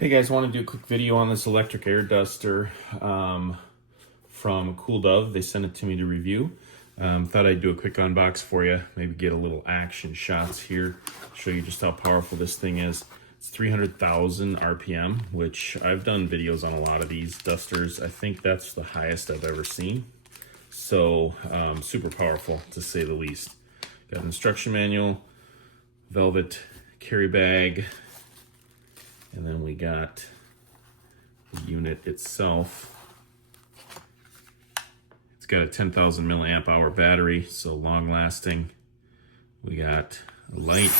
Hey guys, I want to do a quick video on this electric air duster from COOLDOVE. They sent it to me to review. Thought I'd do a quick unbox for you, maybe get a little action shots here, show you just how powerful this thing is. It's 300,000 RPM, which I've done videos on a lot of these dusters. I think that's the highest I've ever seen. So super powerful to say the least. Got an instruction manual, velvet carry bag, and then we got the unit itself. It's got a 10,000 milliamp hour battery, so long lasting. We got a light,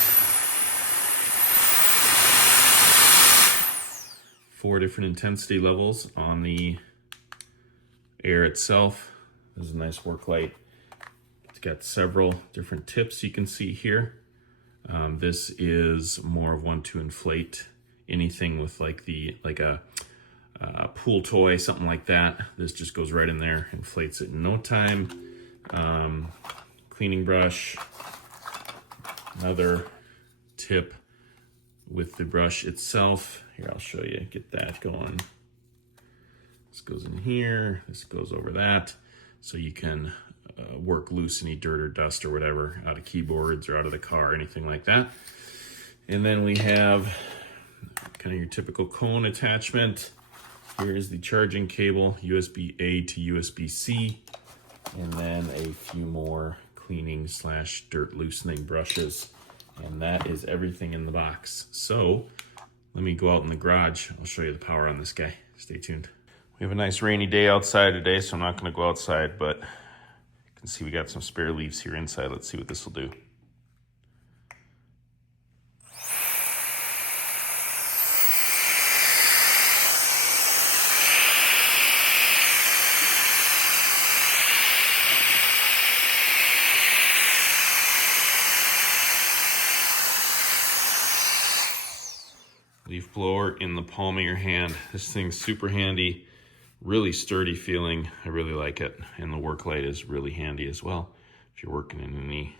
4 different intensity levels on the air itself. This is a nice work light. It's got several different tips you can see here. This is more of one to inflate anything with like a pool toy, something like that. This just goes right in there, inflates it in no time. Cleaning brush, another tip with the brush itself. Here, I'll show you, get that going. This goes in here, this goes over that, so you can work loose any dirt or dust or whatever out of keyboards or out of the car, anything like that. And then we have kind of your typical cone attachment. Here's the charging cable, USB-A to USB-C, and then a few more cleaning / dirt loosening brushes. And that is everything in the box. So let me go out in the garage. I'll show you the power on this guy. Stay tuned. We have a nice rainy day outside today, so I'm not gonna go outside, but you can see we got some spare leaves here inside. Let's see what this will do. Leaf blower in the palm of your hand. This thing's super handy, really sturdy feeling. I really like it. And the work light is really handy as well if you're working in any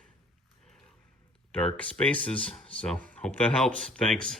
dark spaces. So hope that helps. Thanks.